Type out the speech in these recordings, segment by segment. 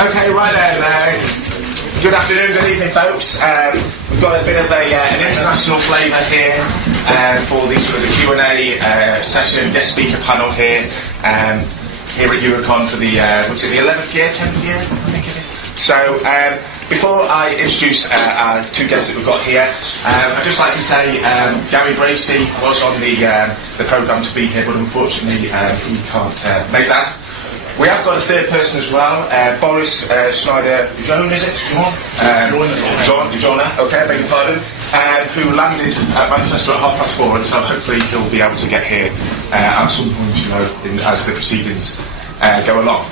Okay, right there. Good afternoon, good evening, folks. We've got a bit of an international flavour here for the sort of the Q&A session, guest speaker panel here at Eurocon for the which is the 11th year, 10th year, I think it is. So before I introduce our two guests that we've got here, I'd just like to say Gary Bracey was on the programme to be here, but unfortunately he can't make that. We have got a third person as well, Boris Schneider-John, is it? John, okay, I beg your pardon, who landed at Manchester at 4:30, and so hopefully he'll be able to get here at some point, as the proceedings go along.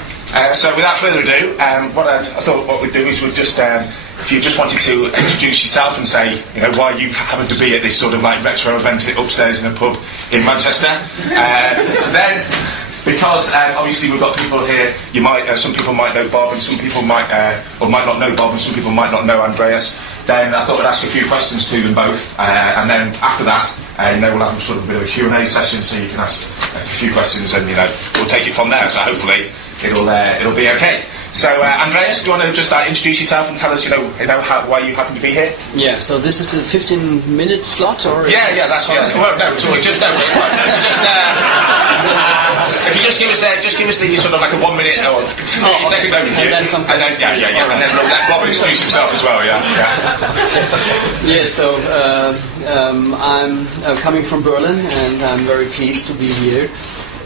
So without further ado, I thought what we'd do is we'd just, if you just wanted to introduce yourself and say, why you happen to be at this sort of like retro event upstairs in a pub in Manchester, then. Because obviously we've got people here. Some people might know Bob, and some people might not know Bob, and some people might not know Andreas. Then I thought I'd ask a few questions to them both, and then after that, we'll have sort of a bit of a Q&A session, so you can ask a few questions, and we'll take it from there. So hopefully it'll be okay. So Andreas, do you want to just introduce yourself and tell us, why you happen to be here? Yeah. So this is a 15-minute slot, or? Yeah, that's fine. Well, no, just if you just give us the sort of like a 1 minute or 30 second overview, and then and then let Bob introduce himself as well. Yeah. So I'm coming from Berlin, and I'm very pleased to be here.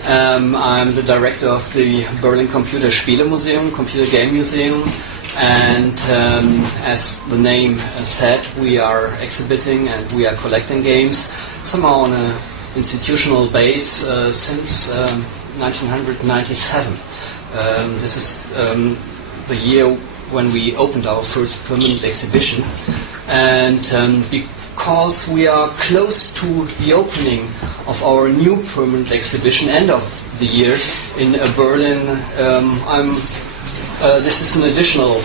I'm the director of the Berlin Computer Spiele Museum, Computer Game Museum, and as the name said, we are exhibiting and we are collecting games, somehow on an institutional base since 1997. This is the year when we opened our first permanent exhibition, and because we are close to the opening of our new permanent exhibition, end of the year in Berlin, this is an additional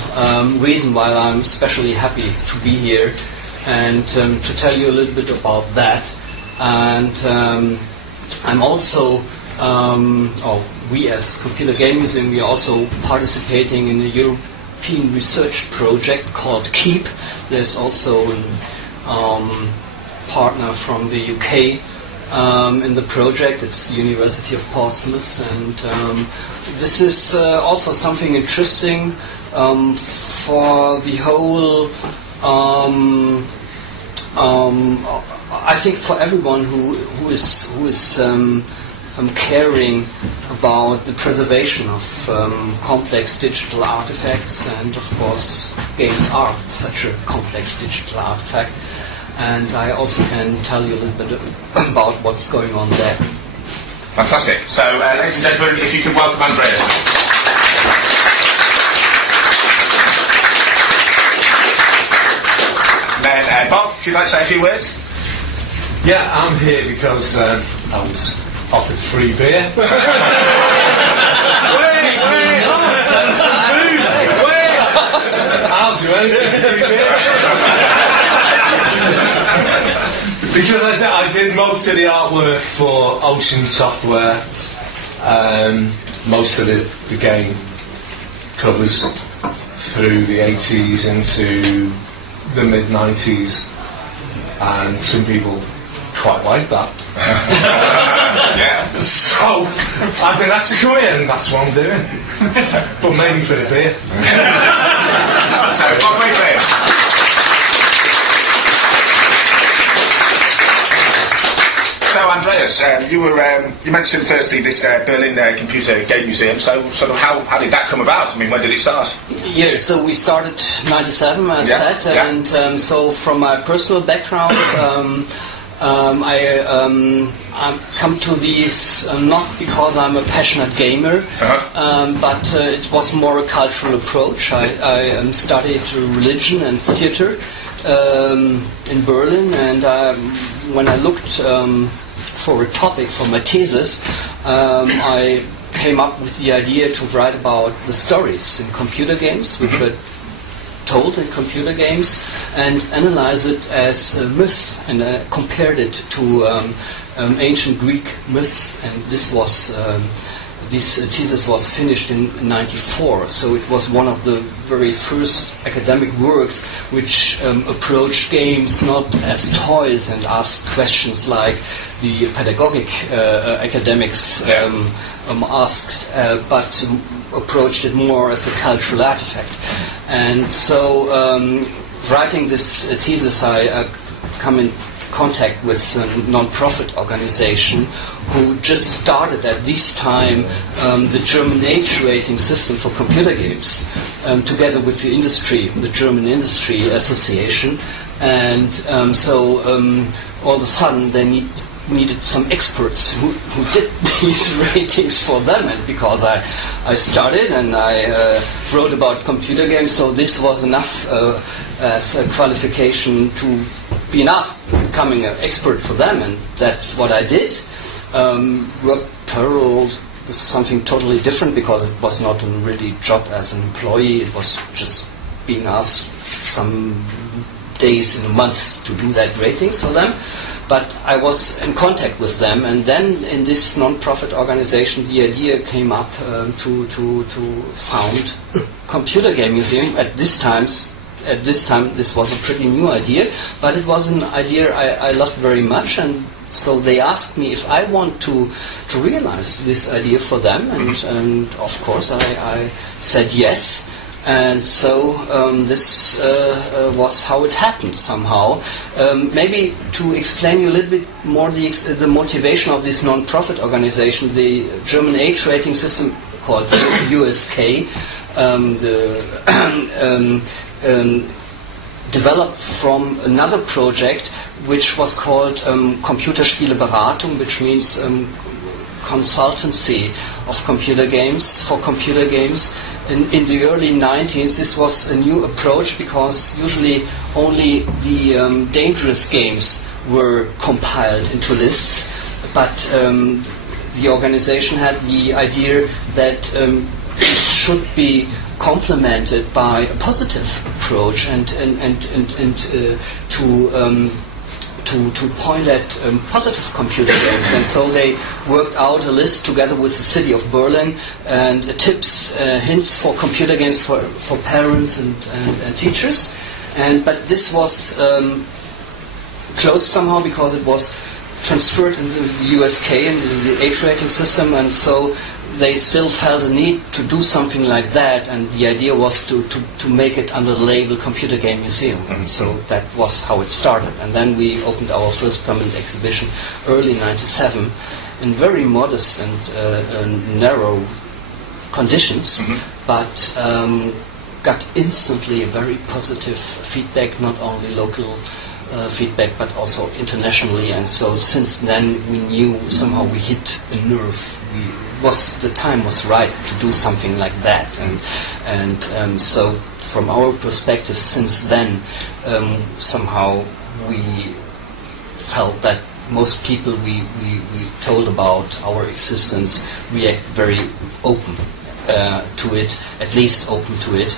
reason why I'm especially happy to be here, and to tell you a little bit about that. And I'm also, we as Computer Game Museum, we are also participating in a European research project called KEEP. There's also a partner from the UK in the project. It's the University of Portsmouth, and this is also something interesting for the whole. I think for everyone who is caring about the preservation of complex digital artifacts, and of course games are such a complex digital artifact, and I also can tell you a little bit about what's going on there. Fantastic. So ladies and gentlemen, if you could welcome Andreas. Then Bob, if you'd like to say a few words. Yeah, I'm here because I was offered free beer. Wait! I'll do anything for free beer. Because I did most of the artwork for Ocean Software. Most of the game covers through the 80s into the mid-90s, and some people quite like that. Yeah. So I think that's a career, and that's what I'm doing. But mainly for the beer. So Bob Wakelin. So Andreas, you mentioned firstly this Berlin Computer Game Museum. So sort of how did that come about? I mean, when did it start? Yeah, so we started 97, as said, and so from my personal background, I come to these not because I'm a passionate gamer, but it was more a cultural approach. I studied religion and theater in Berlin, and when I looked for a topic for my thesis, I came up with the idea to write about the stories in computer games, which were told in computer games, and analyze it as a myth, and compared it to ancient Greek myths, and this was this thesis was finished in '94, so it was one of the very first academic works which approached games not as toys and asked questions like the pedagogic academics asked, but approached it more as a cultural artifact. And so, writing this thesis, I come in contact with a non-profit organization who just started at this time the German age rating system for computer games, together with the industry, the German Industry Association. And so all of a sudden they needed some experts who did these ratings for them, and because I started and I wrote about computer games, so this was enough as a qualification to be becoming an expert for them, and that's what I did. Work parallel is something totally different because it was not a really job as an employee, it was just being asked some days in a month to do that ratings for them. But I was in contact with them, and then in this non-profit organization the idea came up to found a computer game museum. At this time this was a pretty new idea, but it was an idea I loved very much, and so they asked me if I want to realize this idea for them, and of course I said yes. And so this was how it happened somehow. Maybe to explain you a little bit more the motivation of this non-profit organization, the German age rating system called USK, developed from another project which was called Computerspieleberatung, which means consultancy of computer games for computer games. In the early 90s, this was a new approach because usually only the dangerous games were compiled into lists, but the organization had the idea that it should be complemented by a positive approach and to point at positive computer games. And so they worked out a list together with the city of Berlin and tips, hints for computer games for parents and teachers. But this was closed somehow because it was transferred into the USK, into the age rating system, and so they still felt a need to do something like that, and the idea was to make it under the label Computer Game Museum. So that was how it started. And then we opened our first permanent exhibition early '97 in very modest and narrow conditions, but got instantly a very positive feedback, not only local feedback but also internationally. And so since then we knew somehow we hit a nerve. The time was right to do something like that, and so from our perspective since then somehow we felt that most people we told about our existence react very open to it, at least open to it.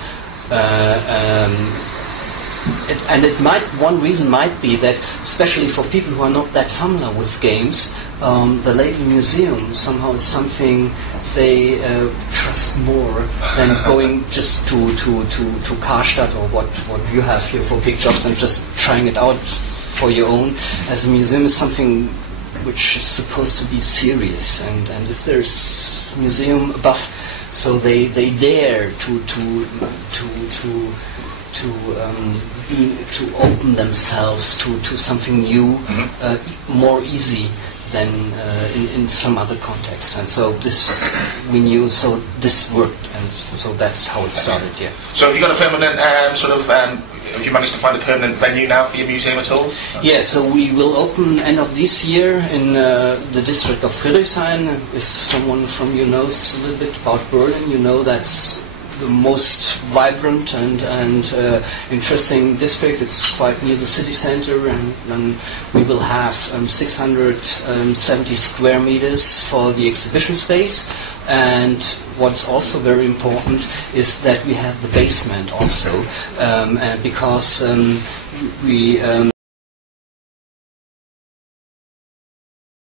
One reason might be that, especially for people who are not that familiar with games, the label museum somehow is something they trust more than going just to Karstadt or what you have here for big jobs and just trying it out for your own. As a museum is something which is supposed to be serious, and if there's museum above, so they dare to open themselves to something new, more easy than in some other contexts. And so this we knew, so this worked, and so that's how it started. Yeah. So have you got a permanent have you managed to find a permanent venue now for your museum at all? Yeah, so we will open end of this year in the district of Friedrichshain. If someone from you knows a little bit about Berlin, you know that's the most vibrant and interesting district. It's quite near the city center, and we will have 670 square meters for the exhibition space. And what's also very important is that we have the basement also, because we